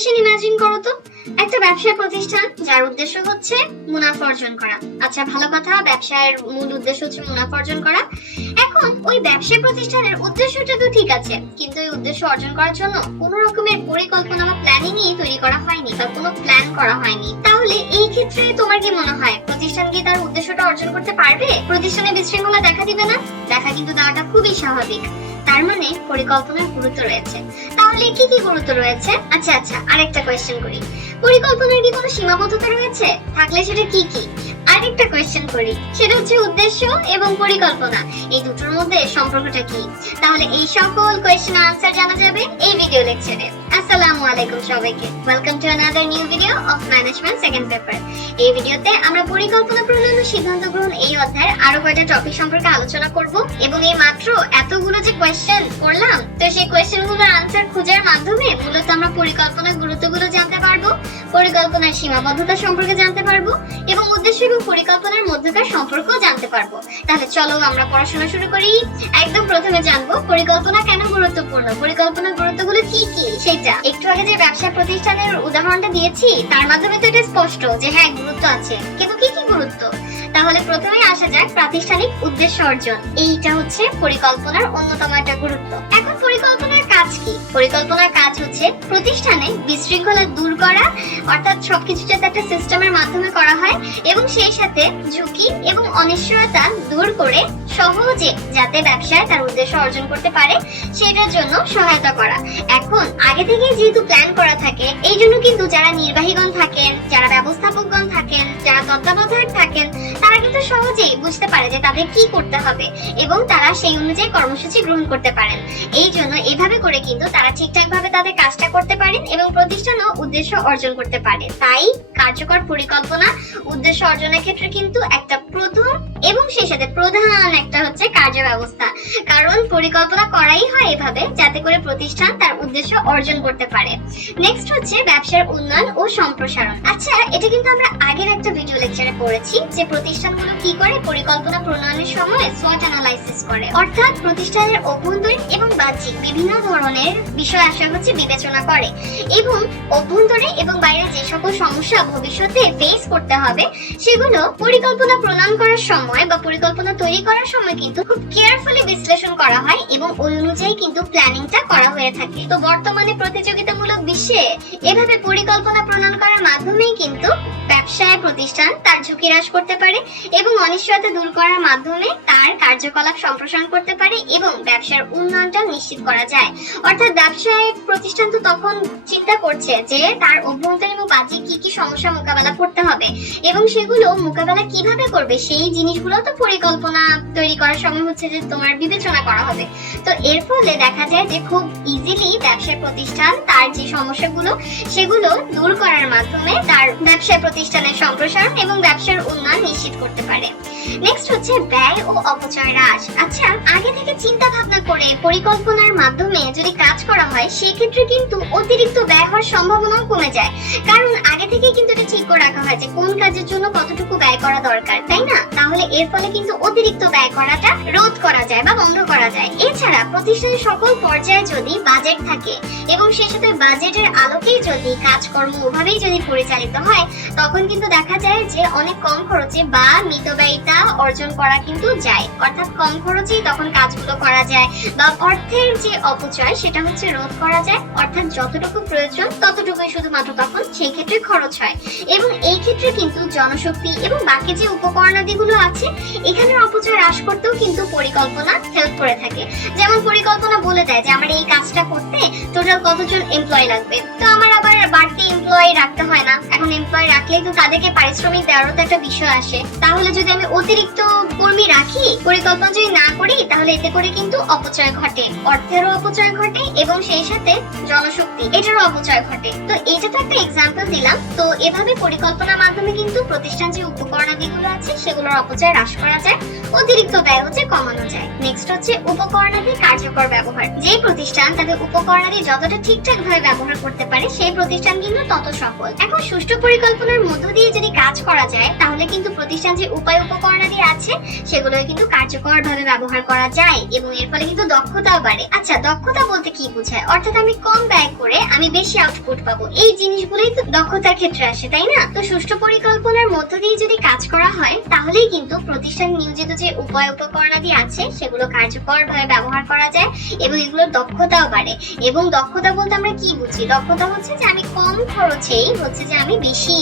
Situation imagine করো তো, একটা ব্যবসা প্রতিষ্ঠান যার উদ্দেশ্য হচ্ছে মুনাফা অর্জন করা। আচ্ছা ভালো কথা, ব্যবসার মূল উদ্দেশ্য হচ্ছে মুনাফা অর্জন করা। এখন ওই ব্যবসা প্রতিষ্ঠানের উদ্দেশ্যটা তো ঠিক আছে, কিন্তু এই উদ্দেশ্য অর্জন করার জন্য কোনো রকমের পরিকল্পনা বা প্ল্যানিংই তৈরি করা হয়নি বা কোনো প্ল্যান করা হয়নি। তাহলে এই ক্ষেত্রে তোমার কি মনে হয় প্রতিষ্ঠান কি তার উদ্দেশ্যটা অর্জন করতে পারবে? প্রতিষ্ঠানে বিশৃঙ্খলা দেখা দিবে না? দেখা কিন্তু দেওয়াটা খুবই স্বাভাবিক। তার মানে পরিকল্পনার গুরুত্ব রয়েছে। তাহলে কি কি গুরুত্ব রয়েছে? আচ্ছা আরেকটা কোয়েশ্চেন করি, পরিকল্পনার কি কোনো সীমাবদ্ধতা রয়েছে? থাকলে সেটা কি কি? আরেকটা কোয়েশ্চেন করি, সেটা হচ্ছে উদ্দেশ্য এবং পরিকল্পনা এই দুটোর মধ্যে সম্পর্কটা কি? তাহলে এই সকল কোয়েশ্চেন আনসার জানা যাবে এই ভিডিও লেকচারে। আসসালামু আলাইকুম সবাইকে, welcome to another new video of management second paper. এই ভিডিওতে আমরা পরিকল্পনা প্রণয়ন ও সিদ্ধান্ত গ্রহণ এই অধ্যায়ের আরো কয়েকটা টপিক সম্পর্কে আলোচনা করব, এবং এই মাত্র এতগুলো যে কোয়েশ্চেন করলাম, তো সেই কোয়েশ্চেনগুলোর আনসার খোঁজার মাধ্যমে মূলত আমরা পরিকল্পনার গুরুত্বগুলো জানতে পারবো, পরিকল্পনার সীমাবদ্ধতা সম্পর্কে জানতে পারবো, এবং উদ্দেশ্য এবং পরিকল্পনার মধ্যকার সম্পর্কও জানতে পারবো। তাহলে চলো আমরা পড়াশোনা শুরু করি। একদম প্রথমে জানবো পরিকল্পনা কেন গুরুত্বপূর্ণ, পরিকল্পনার গুরুত্বগুলো কি কি সেটা। একটু আগে যে ব্যবসা প্রতিষ্ঠানের উদাহরণটা দিয়েছি তার মাধ্যমে তো এটা স্পষ্ট যে হ্যাঁ গুরুত্ব আছে, কিন্তু কি কি গুরুত্ব? তাহলে প্রথমে আসা যাক প্রাতিষ্ঠানিক উদ্দেশ্য অর্জন। এইটা হচ্ছে পরিকল্পনার অন্যতম একটা গুরুত্ব। এখন পরিকল্পনার কাজ কি? পরিকল্পনার কাজ হচ্ছে প্রতিষ্ঠানে বিশৃঙ্খলা দূর করা, অর্থাৎ সবকিছু যাতে একটা সিস্টেমের মাধ্যমে করা হয়, এবং সেই সাথে ঝুঁকি এবং অনিশ্চয়তা দূর করে সহজে যাতে ব্যবসায় তার উদ্দেশ্য অর্জন করতে পারে সেটার জন্য সহায়তা করা। এখন আগে থেকে যেহেতু প্ল্যান করা থাকে, এই জন্য কিন্তু যারা নির্বাহীগণ থাকেন, যারা ব্যবস্থাপকগণ থাকেন, যারা তত্ত্বাবধায়ক থাকেন, তারা কিন্তু সহজেই বুঝতে পারে যে তাদের কি করতে হবে এবং তারা সেই অনুযায়ী কর্মসূচি গ্রহণ করতে পারেন। এই জন্য এভাবে করে কিন্তু তারা ঠিকঠাক ভাবে তাদের কাজটা করতে পারেন এবং প্রতিষ্ঠানও উদ্দেশ্য অর্জন করতে পারে। তাই কার্যকর পরিকল্পনা উদ্দেশ্য অর্জনের ক্ষেত্রে কিন্তু একটা প্রথম এবং সেই সাথে প্রধান একটা হচ্ছে কার্য ব্যবস্থা। কারণ পরিকল্পনা করাই হয় এভাবে যাতে করে প্রতিষ্ঠান তার উদ্দেশ্য অর্জন করতে পারে। নেক্সট হচ্ছে ব্যবসার উন্নয়ন ও সম্প্রসারণ। আচ্ছা এটা কিন্তু আমরা আগের একটা ভিডিও লেকচারে পড়েছি যে প্রতিষ্ঠানগুলো কি করে পরিকল্পনা প্রণয়নের সময় SWOT অ্যানালাইসিস করে, অর্থাৎ প্রতিষ্ঠানের অভ্যন্তরীণ এবং বাহ্যিক বিভিন্ন ধরনের বিষয় আশা হচ্ছে বিবেচনা করে, এবং অভ্যন্তরে এবং বাইরে যে সকল সমস্যা ভবিষ্যতে ফেস করতে হবে সেগুলো পরিকল্পনা প্রণয়ন করার সময় বা পরিকল্পনা তৈরি করার সময় কিন্তু খুব কেয়ারফুলি বিশ্লেষণ করা হয় এবং ওই অনুযায়ী কিন্তু প্ল্যানিংটা করা হয়ে থাকে। তো বর্তমানে প্রতিযোগিতামূলক বিশ্বে এভাবে পরিকল্পনা প্রণয়ন করার মাধ্যমেই কিন্তু ব্যবসায় প্রতিষ্ঠান তার ঝুঁকি হ্রাস করতে পারে এবং অনিশ্চয়তা দূর করার মাধ্যমে তার কার্যকলাপ সম্প্রসারণ করতে পারে এবং ব্যবসার উন্নয়নটা নিশ্চিত করা যায়। অর্থাৎ ব্যবসায় প্রতিষ্ঠান তো তখন চিন্তা করছে যে তার অভ্যন্তরীণ এবং বাহ্যিক কি কি সমস্যা মোকাবেলা করতে হবে এবং সেগুলো মোকাবেলা কিভাবে করবে সেই জিনিসগুলো তো পরিকল্পনা তৈরি করার সময় হচ্ছে যে তোমার বিবেচনা করা হবে। তো এর ফলে দেখা যায় যে খুব ইজিলি ব্যবসায় প্রতিষ্ঠান তার যে সমস্যাগুলো সেগুলো দূর করার মাধ্যমে তার ব্যবসায় প্রতিষ্ঠানের সম্প্রসারণ এবং ব্যবসার উন্নয়ন নিশ্চিত করতে পারে। নেক্সট হচ্ছে ব্যয় ও অপচয় হ্রাস। আচ্ছা আগে থেকে চিন্তা ভাবনা করে পরিকল্পনার মাধ্যমে যদি কাজ করা হয় সেক্ষেত্রে কিন্তু অতিরিক্ত ব্যয় হওয়ার সম্ভাবনাও কমে যায়, কারণ আগে থেকে কিন্তু এটা ঠিক করে রাখা হয় যে কোন কাজের জন্য কতটুকু ব্যয় করা দরকার, তাই না? তাহলে এর ফলে কিন্তু অতিরিক্ত ব্যয় করাটা রোধ করা যায় বা বন্ধ করা যায়। এছাড়া প্রতিষ্ঠানের সকল পর্যায়ে যদি বাজেট থাকে এবং সেই সাথে বাজেটের আলোকেই যদি কাজকর্ম ওভাবেই যদি পরিচালিত হয় তখন কিন্তু দেখা যায় যে অনেক কম খরচে বা মিতব্যয়িতা অর্জন করা কিন্তু যায়, অর্থাৎ কম খরচেই তখন কাজগুলো করা যায় বা অর্থের যে অপচয় সেটা হচ্ছে রোধ করা যায়, অর্থাৎ যতটুকু প্রয়োজন ততটুকুই শুধুমাত্র তখন সেই ক্ষেত্রে খরচ হয়। এবং এই ক্ষেত্রে কিন্তু জনশক্তি এবং বাকি যে উপকরণাদিগুলো আছে এখানের অপচয় হ্রাস করতেও কিন্তু পরিকল্পনা হেল্প করে থাকে। যেমন পরিকল্পনা বলে দেয় যে আমার এই কাজটা করতে টোটাল কতজন এমপ্লয়ি লাগবে, তো আমার আবার বাড়তি এমপ্লয়ি রাখতে হয় না। এখন এমপ্লয়ি রাখলেই তো তাদেরকে পারিশ্রমিক দেওয়ারও তো একটা বিষয় আসে। তাহলে যদি আমি অতিরিক্ত কর্মী রাখি, পরিকল্পনা যদি না করি, তাহলে এতে করে কিন্তু অপচয় ঘটে, অর্থেরও অপচয় ঘটে এবং সেই সাথে জনশক্তি এটারও অপচয় ঘটে। তো এটা তো একটা এক্সাম্পল দিলাম। তো এভাবে পরিকল্পনার মাধ্যমে কিন্তু প্রতিষ্ঠান যে উপকরণাদিগুলো আছে সেগুলোর অপচয় হ্রাস করা যায়, অতিরিক্ত ব্যয় হচ্ছে কমানো যায়। নেক্সট হচ্ছে উপকরণাদি কার্যকর ব্যবহার। যে প্রতিষ্ঠান তাদের উপকরণাদি যতটা ঠিকঠাক ভাবে ব্যবহার করতে পারে সেই প্রতিষ্ঠান কিন্তু তত সফল। এখন সুষ্ঠু পরিকল্পনার মধ্য দিয়ে যদি কাজ করা যায় তাহলে কিন্তু প্রতিষ্ঠান যে উপায় উপকরণাদি আছে সেগুলো কিন্তু কার্যকর ভাবে ব্যবহার করা যায় এবং এর ফলে কিন্তু দক্ষতাও বাড়ে। আচ্ছা, দক্ষতা বলতে কি বোঝায়? অর্থাৎ আমি কম ব্যয় করে আমি বেশি আউটপুট পাবো, এই জিনিসগুলোই তো দক্ষতার ক্ষেত্রে আসে, তাই না? তো সুষ্ঠু পরিকল্পনার মধ্য দিয়ে যদি কাজ করা হয় তাহলেই কিন্তু প্রতিষ্ঠান নিয়োজিত যে উপায় উপকরণাদি আছে সেগুলো কার্যকর ভাবে ব্যবহার করা যায় এবং এগুলোর দক্ষতাও বাড়ে। এবং দক্ষতা বলতে আমরা কি বুঝি? দক্ষতা হচ্ছে যে আমি কম খরচেই হচ্ছে যে আমি বেশি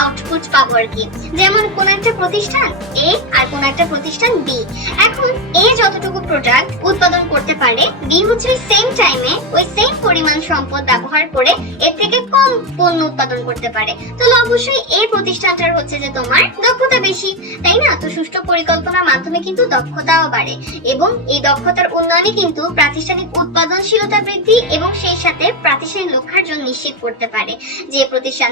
আউটপুট পাবো আর কি। যেমন কোন একটা প্রতিষ্ঠান এ আর কোন একটা প্রতিষ্ঠান বি, এখন এ যতটুকু প্রোডাক্ট উৎপাদন করতে পারে বি হচ্ছে ওই সেম টাইমে ওই সেম পরিমাণ সম্পদ ব্যবহার করে এর থেকে কম পণ্য উৎপাদন করতে পারে, তাহলে অবশ্যই এই প্রতিষ্ঠানটার হচ্ছে যে তোমার দক্ষতা বেশি, তাই না? তো সুষ্ঠু পরিকল্পনার মাধ্যমে কিন্তু দক্ষতাও বাড়ে এবং এই দক্ষতার উন্নয়নে কিন্তু প্রাতিষ্ঠানিক উৎপাদনশীলতা বৃদ্ধি এবং সেই সাথে প্রাতিষ্ঠানিক লক্ষ্যার্জন নিশ্চিত করতে পারে। যে প্রতিষ্ঠান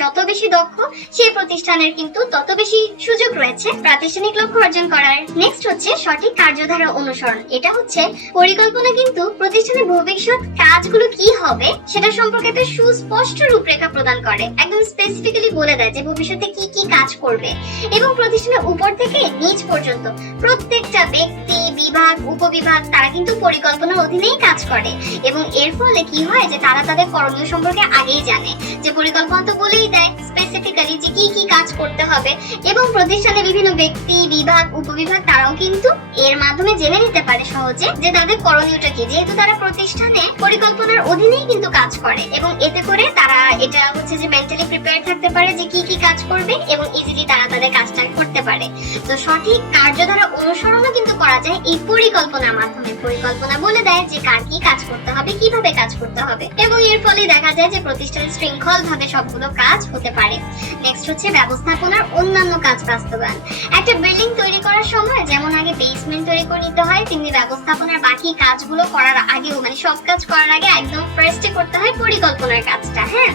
যত বেশি দক্ষ সেই প্রতিষ্ঠানের কিন্তু তত বেশি সুযোগ রয়েছে প্রাতিষ্ঠানিক লক্ষ্য অর্জন করার। নেক্সট হচ্ছে সঠিক কার্যধারা অনুসরণ। এটা হচ্ছে পরিকল্পনা কিন্তু প্রতিষ্ঠানের ভবিষ্যৎ কাজগুলো কি হবে সেটা সম্পর্কে একটা সুস্পষ্ট রূপরেখা প্রদান করে, একদম স্পেসিফিক্যালি বলে দেয় যে ভবিষ্যতে কি কি কাজ করবে এবং প্রতিষ্ঠানের উপর থেকে নিচ পর্যন্ত প্রত্যেকটা ব্যক্তি, বিভাগ, উপবিভাগ তারা কিন্তু পরিকল্পনার অধীনেই কাজ করে এবং এর ফলে কি হয় যে তারা তাদের করণীয় সম্পর্কে আগেই জানে। যে পরিকল্পনা তো বলেই দেয় স্পেসিফিক্যালি যে কি কি কাজ করতে হবে এবং প্রতিষ্ঠানের বিভিন্ন ব্যক্তি, বিভাগ, উপবিভাগ তারাও কিন্তু এর মাধ্যমে জেনে নিতে পারে সহজে যে তাদের করণীয়টা কি, যেহেতু তারা প্রতিষ্ঠানে পরিকল্পনার অধীনেই কিন্তু কাজ করে এবং এতে করে তারা এটা হচ্ছে যে মেন্টালি প্রিপেয়ার থাকতে পারে যে কি কি কাজ করবে এবং ইজিলি তারা তাদের কাজটা করতে পারে। তো সঠিক কার্যধারা অনুসরণও কিন্তু করা যায় এই পরিকল্পনার মাধ্যমে। পরিকল্পনা বলে দেয় যে কার কি কাজ করতে হবে, কিভাবে কাজ করতে হবে এবং এর ফলে দেখা যায় যে প্রতিষ্ঠানের শৃঙ্খল ভাবে সবগুলো কাজ হতে পারে। নেক্সট হচ্ছে ব্যবস্থাপনার অন্যান্য কাজ বাস্তবায়ন। একটা বিল্ডিং তৈরি করার সময় যেমন আগে বেসমেন্ট তৈরি করে নিতে হয় তেমনি ব্যবস্থাপনার বাকি কাজগুলো করার আগেও মানে সব কাজ করার আগে একদম ফার্স্টে করতে হয় পরিকল্পনার কাজটা, হ্যাঁ।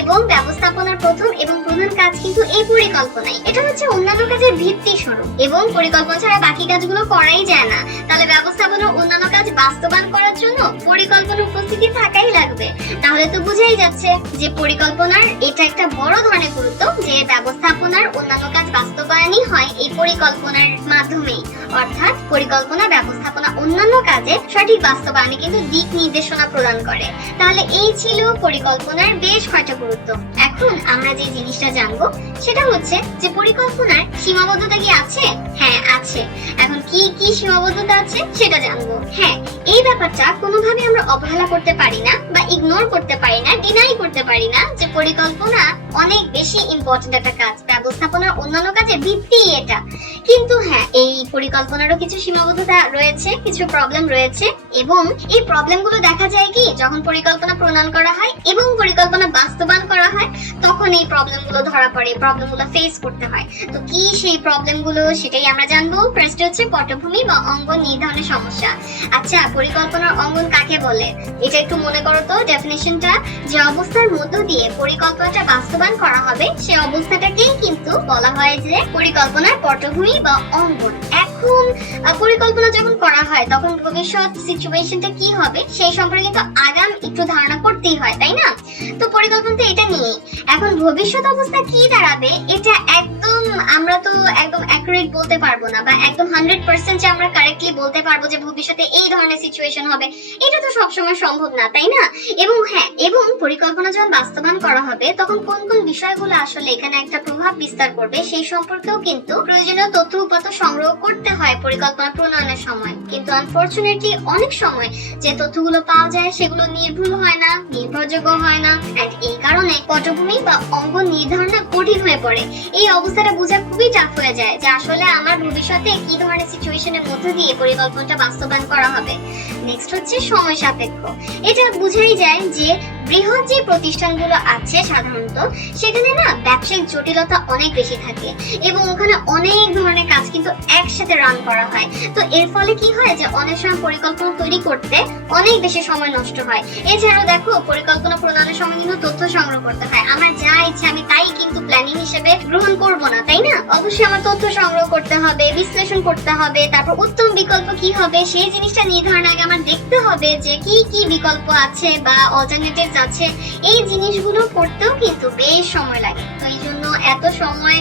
এবং ব্যবস্থাপনার প্রথম এবং প্রধান কাজ কিন্তু এই পরিকল্পনাই। এটা হচ্ছে অন্যান্য কাজের ভিত্তি স্বরূপ এবং পরিকল্পনা ছাড়া বাকি কাজগুলো করাই যায় না। তাহলে ব্যবস্থাপনার অন্যান্য কাজ বাস্তবায়ন করার জন্য পরিকল্পনার উপস্থিতি থাকাই লাগবে। তাহলে তো বুঝাই যাচ্ছে যে পরিকল্পনার এটা একটা বড় ধরনের গুরুত্ব, যে ব্যবস্থাপনার অন্যান্য কাজ বাস্তবায়নই হয় এই পরিকল্পনার মাধ্যমেই। অর্থাৎ পরিকল্পনা, ব্যবস্থাপনা অন্যান্য কাজে সঠিক বাস্তবায়নে কিন্তু দিক নির্দেশনা প্রদান করে। তাহলে এই ছিল পরিকল্পনার বেশ কয়েকটা গুরুত্ব। এখন আমরা যে জিনিসটা জানবো সেটা হচ্ছে যে পরিকল্পনার সীমাবদ্ধতা কি আছে? হ্যাঁ আছে। এখন কি কি সীমাবদ্ধতা আছে সেটা জানবো। হ্যাঁ, এই ব্যাপারটা কোনোভাবে আমরা অবহেলা করতে পারি না বা ইগনোর করতে পারি না, ডিনাই করতে পারি না যে পরিকল্পনা অনেক বেশি ইম্পর্টেন্ট একটা কাজ, ব্যবস্থাপনার অন্যান্য কাজে ভিত্তি এটা। কিন্তু হ্যাঁ, এই পরিকল্পনারও কিছু সীমাবদ্ধতা রয়েছে, কিছু প্রবলেম রয়েছে এবং এই প্রবলেমগুলো দেখা যায় কি যখন পরিকল্পনা প্রণয়ন করা হয় এবং পরিকল্পনা বাস্তবায়ন করা হয় তখন এই প্রবলেমগুলো ধরা পড়ে, প্রবলেমগুলো ফেস করতে হয়। তো কি সেই প্রবলেমগুলো সেটাই আমরা জানবো। ফার্স্ট হচ্ছে পটভূমি বা অঙ্গন নির্ধারণের সমস্যা। আচ্ছা, পরিকল্পনার অঙ্গন কাকে বলে? এটা একটু মনে করো তো ডেফিনিশনটা। যে অবস্থার মধ্য দিয়ে পরিকল্পনাটা বাস্তবায়ন করা হবে সেই অবস্থাটাকেই কিন্তু বলা হয় যে পরিকল্পনার পটভূমি বা অঙ্গন। এখন পরিকল্পনা যখন করা হয় তখন ভবিষ্যৎ সিচুয়েশনটা কি হবে সেই সম্পর্কে কিন্তু আগাম একটু ধারণা করতেই হয়, তাই না? তো পরিকল্পনাতে এটা নিয়ে এখন ভবিষ্যৎ অবস্থা কি দাঁড়াবে এটা একদম আমরা তো একদম অ্যাকুরেট বলতে পারবো না বা একদম 100% যে আমরা কারেক্টলি বলতে পারবো যে ভবিষ্যতে এই ধরনের সিচুয়েশন হবে এটা তো সবসময় সম্ভব না, তাই না? এবং হ্যাঁ, এবং পরিকল্পনা যখন বাস্তবায়ন করা হবে তখন কোন কোন বিষয়গুলো আসলে এখানে একটা প্রভাব বিস্তার করবে সেই সম্পর্কেও কিন্তু প্রয়োজনীয় তথ্য উপাত্ত সংগ্রহ করতে হয় পরিকল্পনা প্রণয়নের সময়। কিন্তু আনফরচুনেটলি অনেক সময় যে তথ্যগুলো পাওয়া যায় সেগুলো নির্ভুল হয় না, নির্ভরযোগ্য হয় না, এন্ড এই কারণে পটভূমি বা অঙ্গন নির্ধারণটা কঠিন হয়ে পড়ে। এই অবস্থাটা বোঝা খুবই টাফ হয়ে যায় যে আসলে আমার ভবিষ্যতে কি ধরনের সিচুয়েশনের মধ্যে দিয়ে পরিকল্পনাটা বাস্তবায়ন করা হবে। নেক্সট হচ্ছে সময় সাপেক্ষ। এটা বুঝাই যায় যে বৃহৎ যে প্রতিষ্ঠানগুলো আছে সাধারণত সেখানে না ব্যবসায়িক জটিলতা অনেক বেশি থাকে এবং ওখানে অনেক ধরনের কাজ কিন্তু একসাথে রান করা হয়। তো এর ফলে কি হয় যে অনেক সময় পরিকল্পনা তৈরি করতে অনেক বেশি সময় নষ্ট হয়। এছাড়াও দেখো পরিকল্পনা প্রণয়নের সময় কিন্তু তথ্য সংগ্রহ করতে হয়। আমার যা ইচ্ছে আমি তাই কিন্তু প্ল্যান প্ল্যানিং হিসেবে গ্রহণ করব না, তাই না? অবশ্যই আমার তথ্য সংগ্রহ করতে হবে, বিশ্লেষণ করতে হবে, তারপর উত্তম বিকল্প কি হবে সেই জিনিসটা নির্ধারণ আগে আমার দেখতে হবে যে কি কি বিকল্প আছে বা অল্টারনেটিভস আছে। এই জিনিসগুলো করতেও কিন্তু বেশ সময় লাগে। তো এই জন্য এত সময়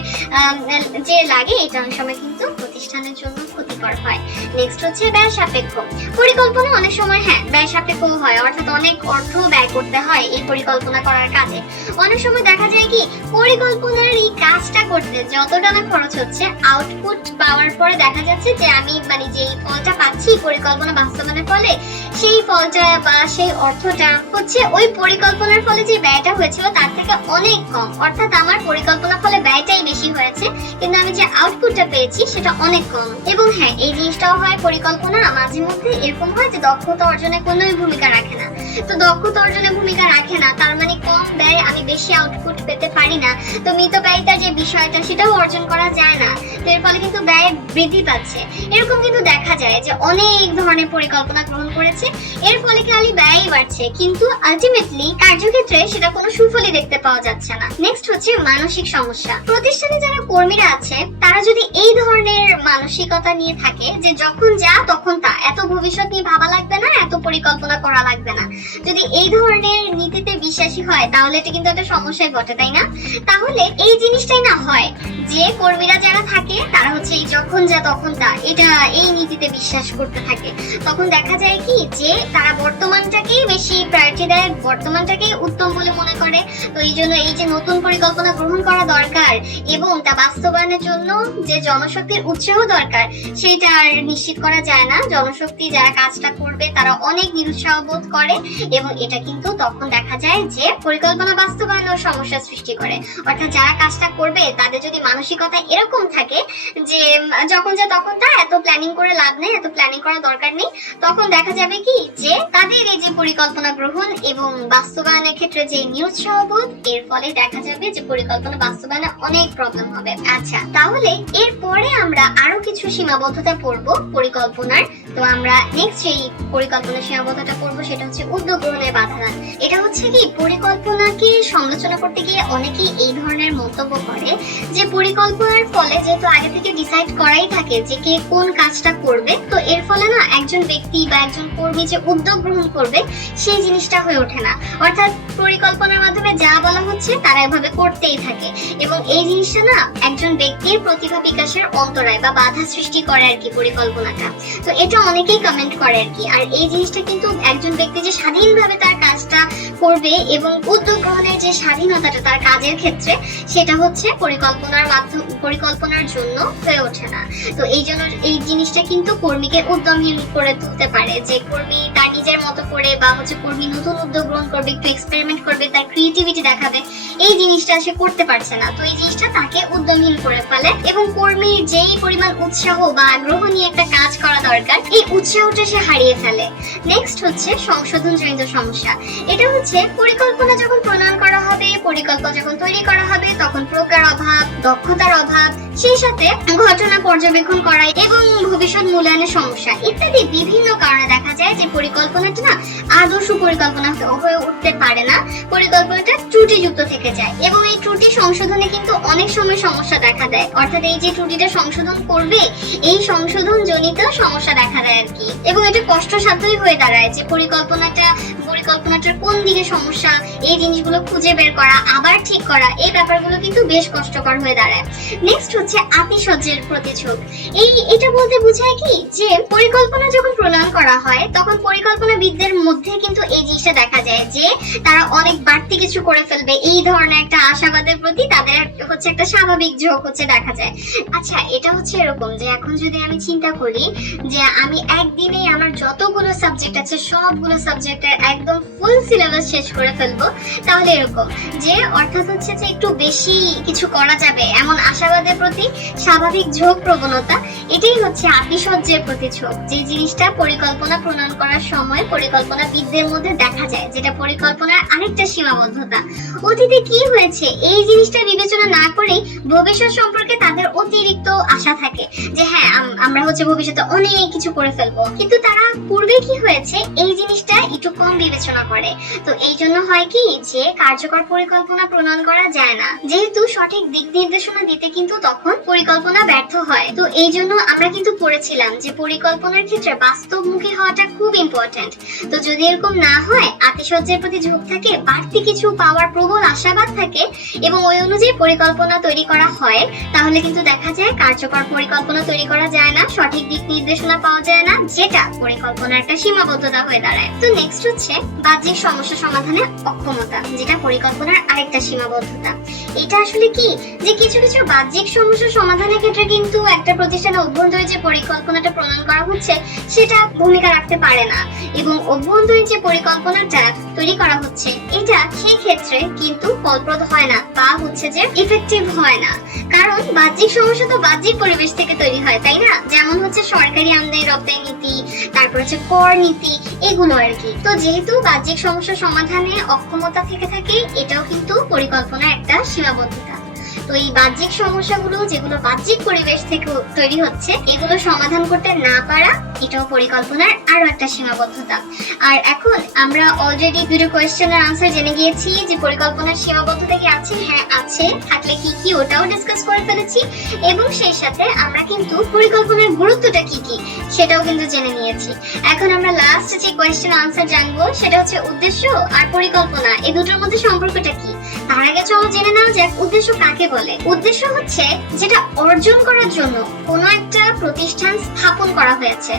যে লাগে এটা অনেক সময় কিন্তু প্রতিষ্ঠানের জন্য ক্ষতিকর হয়। নেক্সট হচ্ছে ব্যয় সাপেক্ষ পরিকল্পনা। অনেক সময় ব্যয় সাপেক্ষ হয়, অর্থাৎ অনেক অর্থ ব্যয় করতে হয় এই পরিকল্পনা করার কাজে। অনেক সময় দেখা যায় কি পরিকল্পনার এই কাজটা করতে যতটা না খরচ হচ্ছে, আউটপুট পাওয়ার পরে দেখা যাচ্ছে যে আমি যে ফলটা পাচ্ছি পরিকল্পনা বাস্তবায়নের ফলে, সেই ফলটা বা সেই অর্থটা হচ্ছে ওই পরিকল্পনার ফলে যে ব্যয়টা হয়েছিল তার থেকে অনেক কম। অর্থাৎ আমার পরিকল্পনার ফলে ব্যয়টাই বেশি হয়েছে, কিন্তু আমি যে আউটপুটটা পেয়েছি সেটা অনেক কম। এবং এই জিনিসটাও হয় পরিকল্পনা মাঝে মধ্যে এরকম হয় যে দক্ষতা অর্জনে কোনো ভূমিকা রাখে না। তো দক্ষতা অর্জনে ভূমিকা রাখে না তার মানে কম ব্যয় আমি বেশি আউটপুট পেতে পারি না। তো মিতব্যয়িতার যে বিষয়টা সেটাও অর্জন করা যায় না। তো এর ফলে কিন্তু ব্যয় বৃদ্ধি পাচ্ছে। এরকম কিন্তু দেখা যায় যে অনেক ধরনের পরিকল্পনা গ্রহণ করেছে, এর ফলে খালি ব্যয়ই বাড়ছে, কিন্তু আলটিমেটলি কার্যক্ষেত্রে সেটা কোনো সুফলই দেখতে পাওয়া যাচ্ছে না। নেক্সট হচ্ছে মানসিক সমস্যা। প্রতিষ্ঠানে যারা কর্মীরা আছে তারা যদি এই ধরনের মানসিকতা নিয়ে থাকে যে যখন যা তখন তা, এত ভবিষ্যৎ নিয়ে ভাবা লাগবে না, এত পরিকল্পনা করা লাগবে না, যদি এই ধরনের নীতিতে বিশ্বাসী হয় তাহলে এটা কিন্তু একটা সমস্যায় ঘটে, তাই না? তাহলে এই জিনিসটাই না হয় যে কর্মীরা যারা থাকে তারা হচ্ছে এই যখন যা তখন তা এটা এই নীতিতে বিশ্বাস করতে থাকে, তখন দেখা যায় কি যে তারা বর্তমানটাকেই বেশি প্রায়োরিটি দেয়, বর্তমানটাকেই উত্তম বলে মনে করে। তো এই জন্য এই যে নতুন পরিকল্পনা গ্রহণ করা দরকার এবং তা বাস্তবায়নের জন্য যে জনশক্তির উৎসাহ দরকার সেটা আর নিশ্চিত করা যায় না। জনশক্তি যারা কাজটা করবে তারা অনেক নিরুৎসাহ বোধ করে এবং এটা কিন্তু তখন দেখা যায় যে পরিকল্পনা বাস্তবায়নের সমস্যা সৃষ্টি করে। অর্থাৎ যারা কাজটা করবে তাদের যদি মানসিকতা এরকম থাকে যে যখন যা তখন তা, এত প্ল্যানিং করে লাভ নেই, এত প্ল্যানিং করার দরকার নেই, তখন দেখা যাবে কি যে তাদের এই যে পরিকল্পনা গ্রহণ এবং বাস্তবায়নের ক্ষেত্রে যে নিরুৎসাহ বোধ, এর ফলে দেখা যাবে যে পরিকল্পনা বাস্তবায়নে অনেক প্রবলেম হবে। আচ্ছা, তাহলে এরপরে আমরা আরো কিছু সীমাবদ্ধতা পড়বো পরিকল্পনার। তো আমরা নেক্সট এই পরিকল্পনার সীমাবদ্ধতা পড়বো, সেটা হচ্ছে উদ্যোগ গ্রহণের বাধাদান। এটা হচ্ছে কি পরিকল্পনাকে সমালোচনা করতে গিয়ে অনেকেই এই ধরনের মন্তব্য করে যে পরিকল্পনার ফলে যেহেতু আগে থেকে ডিসাইড করাই থাকে যে কে কোন কাজটা করবে, তো এর ফলে না একজন ব্যক্তি বা একজন কর্মী যে উদ্যোগ গ্রহণ করবে সেই জিনিসটা হয়ে ওঠে না। অর্থাৎ পরিকল্পনার মাধ্যমে যা বলা হচ্ছে তারা এভাবে করতেই থাকে এবং এই জিনিসটা না একজন ব্যক্তির প্রতিভা বিকাশের অন্তরায় বা বাধা সৃষ্টি করে আর কি পরিকল্পনাটা। তো এটা অনেকেই কমেন্ট করে আর কি। আর এই জিনিসটা কিন্তু একজন ব্যক্তি যে স্বাধীনভাবে তার কাজটা করবে এবং উদ্যোগ গ্রহণের যে স্বাধীনতাটা তার কাজের ক্ষেত্রে, সেটা হচ্ছে পরিকল্পনার জন্য হয়ে ওঠে না। তো এই জন্য এই জিনিসটা কিন্তু কর্মীকে উদ্যমহীন করে তুলতে পারে, যে কর্মী তার নিজের মতো করে বা কর্মী নতুন উদ্যোগ গ্রহণ করবে, একটু এক্সপেরিমেন্ট করবে, তার ক্রিয়েটিভিটি দেখাবে, এই জিনিসটা সে করতে পারছে না। তো এই জিনিসটা তাকে উদ্যমহীন করে ফেলে এবং কর্মীর যেই পরিমাণ উৎসাহ বা আগ্রহ নিয়ে একটা কাজ করা দরকার, এই উৎসাহটা সে হারিয়ে ফেলে। নেক্সট হচ্ছে সংশোধনজনিত সমস্যা। এটা হচ্ছে পরিকল্পনা যখন প্রণয়ন করা হবে, পরিকল্পনা যখন তৈরি করা হবে, তখন প্রজ্ঞার অভাব, দক্ষতার অভাব, সেই সাথে ঘটনা পর্যবেক্ষণ করা এবং ভবিষ্যৎ মূল্যায়নের সমস্যা ইত্যাদি বিভিন্ন কারণে দেখা যায় যে পরিকল্পনাটা না আদর্শ পরিকল্পনা হয়ে উঠতে পারে না, পরিকল্পনাটা ত্রুটিযুক্ত থেকে যায় এবং এই ত্রুটি সংশোধনে কিন্তু অনেক সময় সমস্যা দেখা দেয়। অর্থাৎ এই যে ত্রুটিটা সংশোধন করবে, এই সংশোধন জনিত সমস্যা দেখা দেয় আর কি, এবং এটা কষ্টসাধ্যই হয়ে দাঁড়ায় যে পরিকল্পনাটার কোন দিকে সমস্যা, এই জিনিসগুলো খুঁজে বের করা আবার ঠিক করা, এই ব্যাপারগুলো কিন্তু বেশ কষ্টকর হয়ে দাঁড়ায়। নেক্সট হচ্ছে আতিশয্যের প্রতিশোধ। এটা বলতে বোঝায় কি যে পরিকল্পনা যখন প্রণয়ন করা হয় তখন পরিকল্পনাবিদদের মধ্যে কিন্তু এই জিনিসটা দেখা যায় যে তারা অনেক বাড়তি কিছু করে ফেলবে, এই ধরনের একটা আশাবাদের প্রতি তাদের হচ্ছে একটা স্বাভাবিক ঝোঁক হচ্ছে দেখা যায়। আচ্ছা, এটা হচ্ছে এরকম যে এখন যদি আমি চিন্তা করি যে আমি একদিনেই আমার যতগুলো সাবজেক্ট আছে সবগুলো সাবজেক্টের একদম ফুল সিলেবাস শেষ করে ফেলবো, তাহলে এরকম যে অর্থাৎ হচ্ছে যে একটু বেশি কিছু করা যাবে এমন আশাবাদের প্রতি স্বাভাবিক ঝোঁক প্রবণতা, এটাই হচ্ছে আতিশয্যের প্রতি ঝোঁক, যে জিনিসটা পরিকল্পনা প্রণয়ন করার সময় পরিকল্পনাবিদদের মধ্যে দেখা যায়, যেটা পরিকল্পনার আরেকটা সীমাবদ্ধতা। অতীতে কি হয়েছে এই জিনিসটা বিবেচনা না করেই ভবিষ্যৎ সম্পর্কে তাদের অতিরিক্ত আশা থাকে যে আমরা ভবিষ্যতে অনেক কিছু করে ফেলবো, কিন্তু তারা পূর্বে কি হয়েছে এই জিনিসটা একটু কম বিবেচনা বিবেচনা করে। তো এই জন্য হয় কি যে কার্যকর পরিকল্পনা প্রণয়ন করা যায় না, যেহেতু সঠিক দিক নির্দেশনা দিতে কিন্তু তখন পরিকল্পনা ব্যর্থ হয়। তো এই জন্য আমরা কিন্তু পড়েছিলাম যে পরিকল্পনার ক্ষেত্রে বাস্তবমুখী হওয়াটা খুব ইম্পর্টেন্ট। তো যদি এরকম না হয়, আতিশয্যের প্রতি ঝোঁক থাকে, বাড়তি কিছু পাওয়ার প্রবল আশাবাদ থাকে এবং ওই অনুযায়ী পরিকল্পনা তৈরি করা হয়, তাহলে কিন্তু দেখা যায় কার্যকর পরিকল্পনা তৈরি করা যায় না, সঠিক দিক নির্দেশনা পাওয়া যায় না, যেটা পরিকল্পনার একটা সীমাবদ্ধতা হয়ে দাঁড়ায়। তো নেক্সট হচ্ছে বাহ্যিক সমস্যা সমাধানে অক্ষমতা, যেটা পরিকল্পনার আরেকটা সীমাবদ্ধতা। এটা আসলে কি যে কিছু কিছু বাহ্যিক সমস্যা সমাধানের ক্ষেত্রে কিন্তু একটা প্রতিষ্ঠানের অভ্যন্তরীণ যে পরিকল্পনাটা প্রণয়ন করা হচ্ছে সেটা ভূমিকা রাখতে পারে না, এবং অভ্যন্তরীণ যে পরিকল্পনাটা তৈরি করা হচ্ছে এটা সেই ক্ষেত্রে কিন্তু ফলপ্রদ হয় না বা হচ্ছে যে ইফেক্টিভ হয় না। কারণ বাহ্যিক সমস্যা তো বাহ্যিক পরিবেশ থেকে তৈরি হয়, তাই না? যেমন হচ্ছে সরকারি আমদানি রপ্তানি নীতি, তারপর হচ্ছে কর নীতি, এগুলো আর কি। তো যেহেতু বাহ্যিক সমস্যা সমাধানে অক্ষমতা থেকে থাকে, এটাও কিন্তু পরিকল্পনার একটা সীমাবদ্ধতা। তো এই বাহ্যিক সমস্যাগুলো যেগুলো বাহ্যিক পরিবেশ থেকে তৈরি হচ্ছে, এগুলো সমাধান করতে না পারা, এটাও পরিকল্পনার আরো একটা সীমাবদ্ধতা। আর এখন আমরা অলরেডি দুটো কোয়েশ্চেনের আনসার জেনে গিয়েছি যে পরিকল্পনার সীমাবদ্ধতা কি আছে, হ্যাঁ আছে, থাকলে কি কি ওটাও ডিসকাস করে ফেলেছি, এবং সেই সাথে আমরা কিন্তু পরিকল্পনার গুরুত্বটা কি কি সেটাও কিন্তু জেনে নিয়েছি। এখন আমরা লাস্ট যে কোয়েশ্চেন আনসার জানবো সেটা হচ্ছে উদ্দেশ্য আর পরিকল্পনা এই দুটোর মধ্যে সম্পর্কটা কি। তার আগে চলো জেনে নাও যাক উদ্দেশ্য কাকে বলে। উদ্দেশ্য হচ্ছে যেটা অর্জন করার জন্য কোনো একটা প্রতিষ্ঠান স্থাপন করা হয়েছে।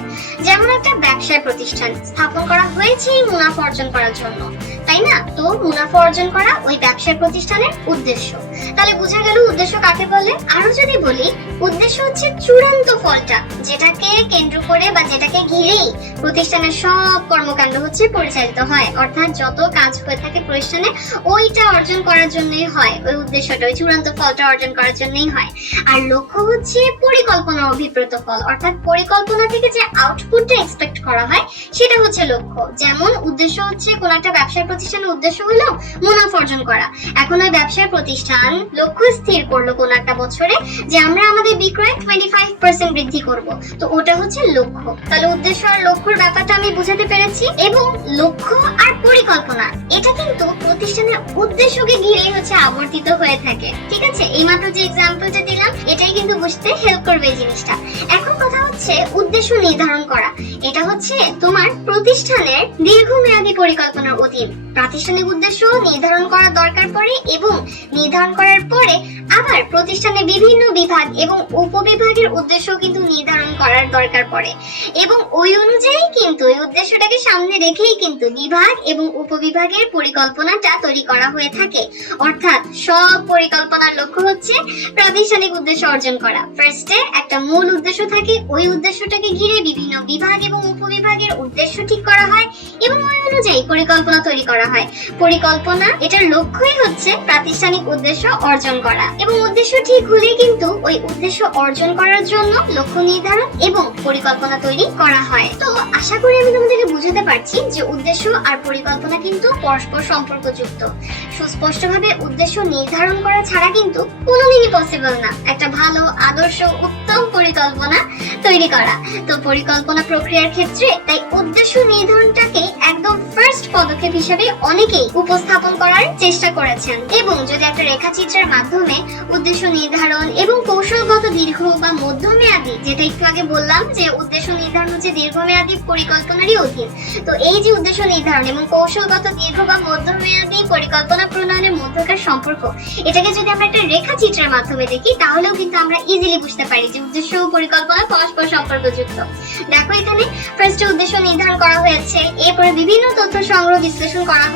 যেমন একটা ব্যবসায় প্রতিষ্ঠান স্থাপন করা হয়েছে মুনাফা অর্জন করার জন্য, তাই না? তো মুনাফা অর্জন করা ওই ব্যবসায় প্রতিষ্ঠানের উদ্দেশ্য। তাহলে বোঝা গেল উদ্দেশ্য কাকে বলে। আরো যদি বলি, উদ্দেশ্য হচ্ছে চূড়ান্ত ফলটা, যেটাকে কেন্দ্র করে বা যেটাকে ঘিরেই প্রতিষ্ঠানের সব কর্মকাণ্ড হচ্ছে পরিচালিত হয়, অর্থাৎ যত কাজ হয়ে থাকে প্রতিষ্ঠানে ওইটা অর্জন করার জন্যই হয়, ওই উদ্দেশ্যটা, ওই চূড়ান্ত ফলটা অর্জন করার জন্যই হয়। আর লক্ষ্য হচ্ছে পরিকল্পনার অভিপ্রেত ফল, অর্থাৎ পরিকল্পনা থেকে যে আউটপুটটা এক্সপেক্ট করা হয় সেটা হচ্ছে লক্ষ্য। যেমন উদ্দেশ্য হচ্ছে কোন একটা ব্যবসায় প্রতিষ্ঠানের উদ্দেশ্য হলো মুনাফা অর্জন করা। এখন ওই ব্যবসায় প্রতিষ্ঠান লক্ষ্য স্থির করলো কোন একটা বছরে যে আমরা আমাদের বিক্রয় 25% বৃদ্ধি করব, তো ওটা হচ্ছে লক্ষ্য। তাহলে উদ্দেশ্য আর লক্ষ্যর ব্যাপারটা আমি বুঝাতে পেরেছি। এবং লক্ষ্য আর পরিকল্পনা এটা কিন্তু প্রতিষ্ঠানের উদ্দেশ্যকে ঘিরেই হচ্ছে আবর্তিত হয়ে থাকে, ঠিক আছে? এইমাত্র যে এক্সাম্পলটা দিলাম এটাই কিন্তু বুঝতে হেল্প করবে এই জিনিসটা। এখন কথা হচ্ছে উদ্দেশ্য নির্ধারণ করা। এটা হচ্ছে তোমার প্রতিষ্ঠানের দীর্ঘমেয়াদী পরিকল্পনার অধীন। প্রাতিষ্ঠানিক উদ্দেশ্য নির্ধারণ করার দরকার পড়ে, এবং নির্ধারণ করার পরে আবার প্রতিষ্ঠানের বিভিন্ন বিভাগ এবং উপবিভাগের উদ্দেশ্য কিন্তু নির্ধারণ করার দরকার পড়ে, এবং ওই অনুযায়ী কিন্তু এই উদ্দেশ্যটাকে সামনে রেখেই কিন্তু বিভাগ এবং উপবিভাগের পরিকল্পনাটা তৈরি করা হয়ে থাকে। অর্থাৎ সব পরিকল্পনার লক্ষ্য হচ্ছে প্রাতিষ্ঠানিক উদ্দেশ্য অর্জন করা। ফার্স্টে একটা মূল উদ্দেশ্য থাকে, ওই উদ্দেশ্যটাকে ঘিরে বিভিন্ন বিভাগ এবং উপবিভাগের উদ্দেশ্য ঠিক করা হয় এবং ওই অনুযায়ী পরিকল্পনা তৈরি করা হয়। পরিকল্পনা এটার লক্ষ্যই হচ্ছে প্রাতিষ্ঠানিক উদ্দেশ্য অর্জন করা, এবং উদ্দেশ্য ঠিক হলেই কিন্তু ওই উদ্দেশ্য অর্জন করার জন্য লক্ষ্য নির্ধারণ এবং পরিকল্পনা তৈরি করা হয়। তো আশা করি আমি তোমাদেরকে বুঝাতে পারছি যে উদ্দেশ্য আর পরিকল্পনা কিন্তু পরস্পর সম্পর্কযুক্ত। সুস্পষ্টভাবে উদ্দেশ্য নির্ধারণ করা ছাড়া কিন্তু কোনোদিনই পসিবল না একটা ভালো আদর্শ উত্তম পরিকল্পনা তৈরি করা। তো পরিকল্পনা প্রক্রিয়ার ক্ষেত্রে তাই উদ্দেশ্য নির্ধারণটাকে একদম ফার্স্ট পদক্ষেপ হিসেবে অনেকেই উপস্থাপন করার চেষ্টা করেছেন। এবং যদি একটা রেখাচিত্রের মাধ্যমে উদ্দেশ্য নির্ধারণ এবং কৌশলগত দীর্ঘ বা মধ্যমেয়াদী, যেটা একটু আগে বললাম যে উদ্দেশ্য নির্ধারণ হচ্ছে দীর্ঘমেয়াদী পরিকল্পনারই অধীন, তো এই যে উদ্দেশ্য নির্ধারণ এবং কৌশলগত দীর্ঘ বা মধ্যমেয়াদী পরিকল্পনা প্রণয়নের মধ্যকার সম্পর্ক, এটাকে যদি আমরা একটা রেখাচিত্রের মাধ্যমে দেখি তাহলেও কিন্তু আমরা ইজিলি বুঝতে পারি যে উদ্দেশ্য ও পরিকল্পনা পরস্পর সম্পর্কযুক্ত। দেখো এখানে ফার্স্টে উদ্দেশ্য নির্ধারণ করা হয়েছে, এরপরে বিভিন্ন তথ্য সংগ্রহ বিশ্লেষণ করা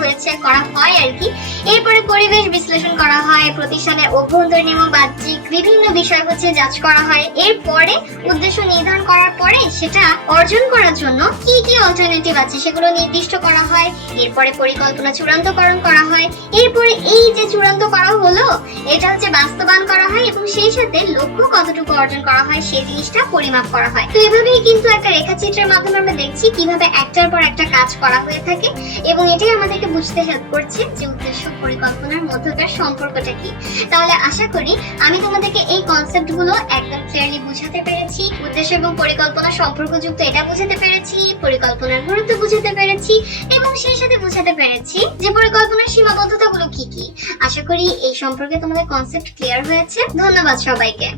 হয় আর কি, এরপরে পরিবেশ বিশ্লেষণ করা হয়, প্রতিষ্ঠানের অভ্যন্তরীণ এবং বাহ্যিক বিভিন্ন বিষয় হচ্ছে যাচ করা হয়। এরপরে উদ্দেশ্য নির্ধারণ করার পরে সেটা অর্জন করার জন্য কি কি অল্টারনেটিভ আছে সেগুলো নির্দিষ্ট করা হয়। এরপরে পরিকল্পনা চূড়ান্তকরণ করা হয়। এরপরে এই যে চূড়ান্ত করা হলো এটা হচ্ছে বাস্তবায়ন করা হয় এবং সেই সাথে লক্ষ্য কতটুকু অর্জন করা হয় সেই জিনিসটা পরিমাপ করা হয়। তো এভাবেই কিন্তু একটা রেখাচিত্রের মাধ্যমে আমরা দেখছি কিভাবে একটার পর একটা কাজ করা হয়ে থাকে এবং এটাই আমাদেরকে বুঝতে হেল্প করছে যে উদ্দেশ্য পরিকল্পনার মধ্যকার সম্পর্কটা কি। তাহলে আশা করি আমি তোমাদেরকে এই কনসেপ্টগুলো একদম ক্লিয়ারলি বুঝাতে পেরেছি। উদ্দেশ্য এবং পরিকল্পনা সম্পর্কযুক্ত এটা বুঝাতে পেরেছি, পরিকল্পনার গুরুত্ব বুঝাতে পেরেছি এবং সেই সাথে বুঝাতে পেরেছি যে পরিকল্পনার সীমাবদ্ধতাগুলো কি কি। আশা করি এই সম্পর্কে তোমাদের কনসেপ্ট ক্লিয়ার হয়েছে। ধন্যবাদ সবাইকে।